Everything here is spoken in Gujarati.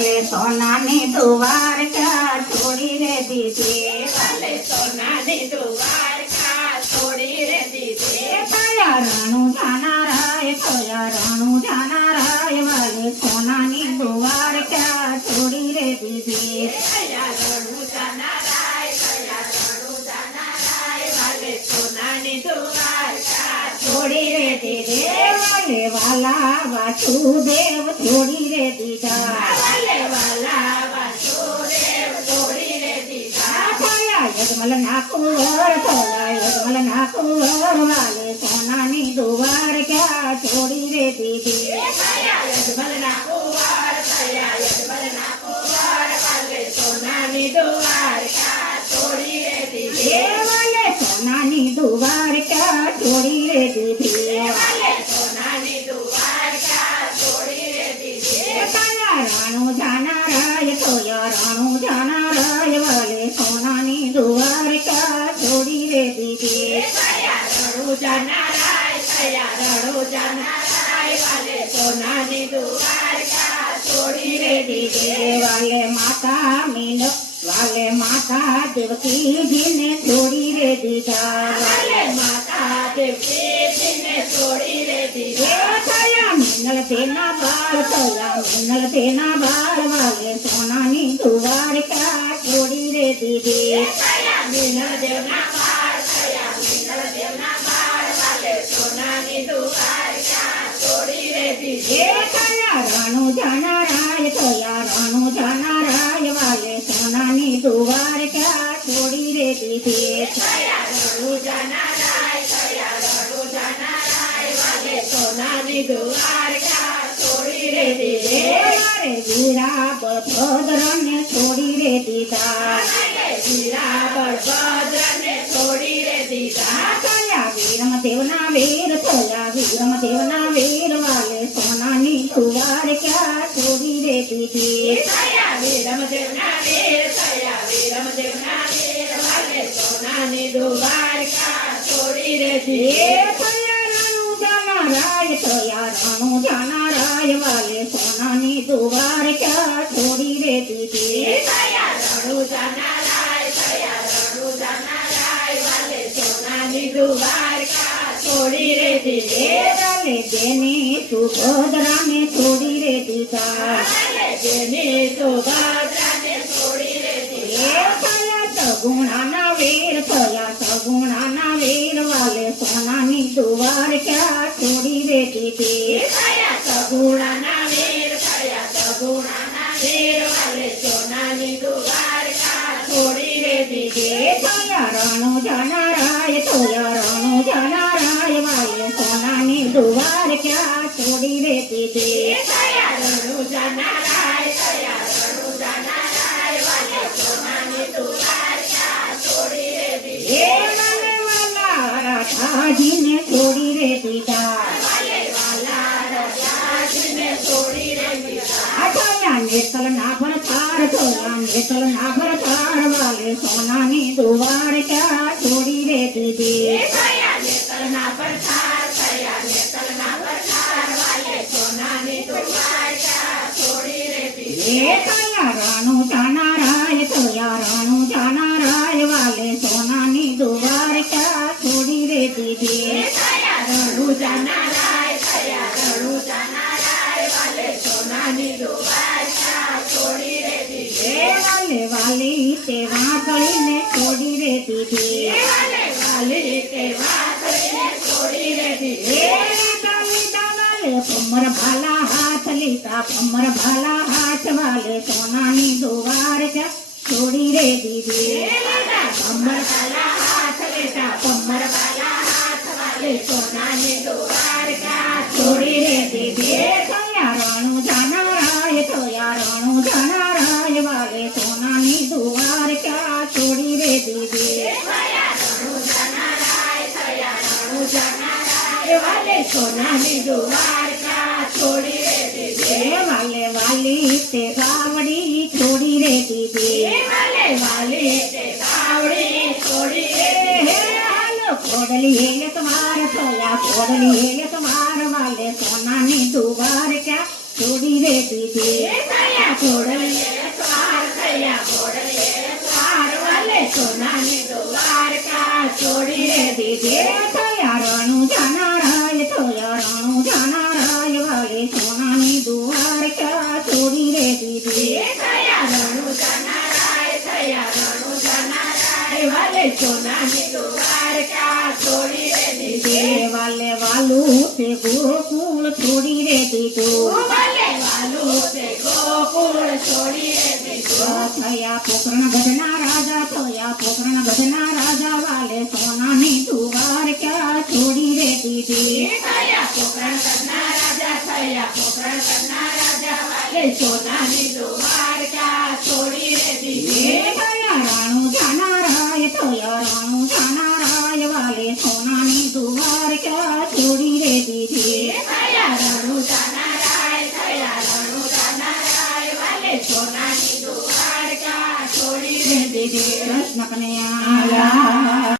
વાલે સોનાની દ્વારકા છોડી રે દીધી વાલે સોનાની દ્વારકા છોડી રે દીધી કયા રાણું જાનારાય કયા રાણું જાનારાય વાલે સોનાની દ્વારકા છોડી રે દીધી કયા રાણું જાનારાય કયા રાણું જાનારાય વાલે સોનાની દ્વારકા છોડી રે દીધી વાલે વાલા વાસુદેવ છોડી રે દીધા વાલે વાલા વાસુદેવ છોડી રે દીધા થયા યજમલ ના કુંવર થયા યજમલ ના કુંવર વાલે સોનાની દ્વારકા છોડી રે દીધી થયા યજમલ ના કુંવર થયા યજમલ ના કુંવર વાલે સોનાની દ્વારકા છોડી રે દીધી વાલે સોનાની દ્વારકા છોડી રે દીધી વાલે સોનાની દ્વારકા છોડી રે દીધી કયા રાણું જાનારાય કયા રાણું જાનારાય વાલે સોનાની દ્વારકા છોડી રે દીધી કયા રાણું જાનારાય કયા રાણું જાનારાય વાલે સોનાની દ્વારકા છોડી રે દીધી વાલે માતા મીન વાલે માતા દેવકીજીને છોડી રે દીધા વાલે માતા દેવકીજીને છોડી રે દીધા થયા મિનલ તેના બાળ થયા મિનલ તેના બાળ વાલે સોનાની દ્વારકા છોડી રે દીધી થયા મિનલ દેવના બાળ થયા મિનલ દેવના બાળ વાલે સોનાની દ્વારકા છોડી રે દીધી થયા રાણું જાનારાય થયા રાણું જાનારાય વાલે સોનાની દ્વારકા છોડી રે દીધી થયા રાણું જાનારાય થયા રાણું જાનારાય વાલે સોનાની દ્વારકા છોડી રે દીધી મારે વીરા બળભદ્રને છોડી રે દીધા વીરા બળભદ્રને છોડી રે દીધા થયા વીરમદેવના વીર થયા વીરમદેવના વીર વાલે સોનાની દ્વારકા છોડી રે દીધી થયા વીરમદેવના વીર થયા વીરમદેવના વીર વાલે સોનાની દ્વારકા છોડી રે દીધી થયા રાણું જાનારાય થયા રાણું જાનારાય વાલે સોનાની દ્વારકા છોડી રે દીધી થયા રાણું જાનારાય થયા રાણું જાનારાય વાલે સોનાની દ્વારકા છોડી રે દીધી વાલે જેની સુભદ્રાને છોડી રે દીધા વાલે જેની સુભદ્રાને છોડી રે દીધી થયા સગુણાના વીર થયા સગુણાના વીર વાલે સોનાની દ્વારકા છોડી રે દીધી થયા સગુણાના વીર થયા સગુણાના વીર વાલે સોનાની દ્વારકા છોડી રે દીધી થયા રાણું જાનારાય થયા રાણું જાનારાય વાલે સોનાની દ્વારકા છોડી રે દીધી થયા રાણું જાનારાય થયા રાણું જાનારાય વાલે સોનાની દ્વારકા છોડી રે દીધી વાલે વાલા રાધાજીને છોડી રે દીધા વાલે વાલા રાધાજીને છોડી રે દીધા થયા નેતલ ના ભરતાર થયા નેતલ ના ભરતાર વાલે સોનાની દ્વારકા છોડી રે દીધી થયા નેતલ ના ભરતાર થયા નેતલ ના ભરતાર વાલે સોનાની દ્વારકા છોડી રે દીધી થયા રાણું જાનારાય થયા રાણું જાનારાય વાલે સોનાની દ્વારકા છોડી રે દીધી થયા રાણું જાનારાય થયા રાણું જાનારાય વાલે સોનાની દ્વારકા છોડી રે દીધી વાલે વાલી તે વાંકળીને છોડી રે દીધી વાલે વાલી તે વાંકળીને છોડી રે દીધી પમર ભાલા હાથ લીધા પમર ભાલા હાથ વાલે સોનાની દ્વારકા છોડી રે દીધી પમર ભાલા હાથ લીધા પમર ભાલા હાથ વાલે સોનાની દ્વારકા છોડી રે દીધી થયા રાણું જાનારાય થયા રાણું જાનારાય વાલે સોનાની દ્વારકા છોડી રે દીધી થયા રાણું જાનારાય થયા રાણું જાનારાય વાલે સોનાની દ્વારકા છોડી રે દીધી વાલે વાલી તે ગાવડી છોડી રે દીધી વાલે વાલી તે ગાવડી છોડી રે હાલો કોડલી હેલે તમાર થયા કોડલી હેલે તમાર વાલે સોનાની દ્વારકા છોડી રે દીધી થયા કોડલી ગોકુળ છોડી રે દીધું ભલે વાલું તે ગોકુળ છોડી રે દીધું. થયા પોકરણ ગઢના રાજા થયા પોકરણ ગઢના રાજા વાલે સોનાની દુવાર ક્યાં છોડી રે દીધી થયા પોકરણ કરનાર રાજા થયા પોકરણ કરનાર રાજા વાલે સોનાની દ્વારકા છોડી રે દીધી. થયા રાણું જાનારાય થયા રાણું જાનારાય વાલે સોનાની દુવાર ક્યાં છોડી રે દીધી થયા રણુજાનારાય થયા રણુજાનારાય વાલે સોનાની દ્વારકા છોડી રે દીધી. કૃષ્ણ કનૈયા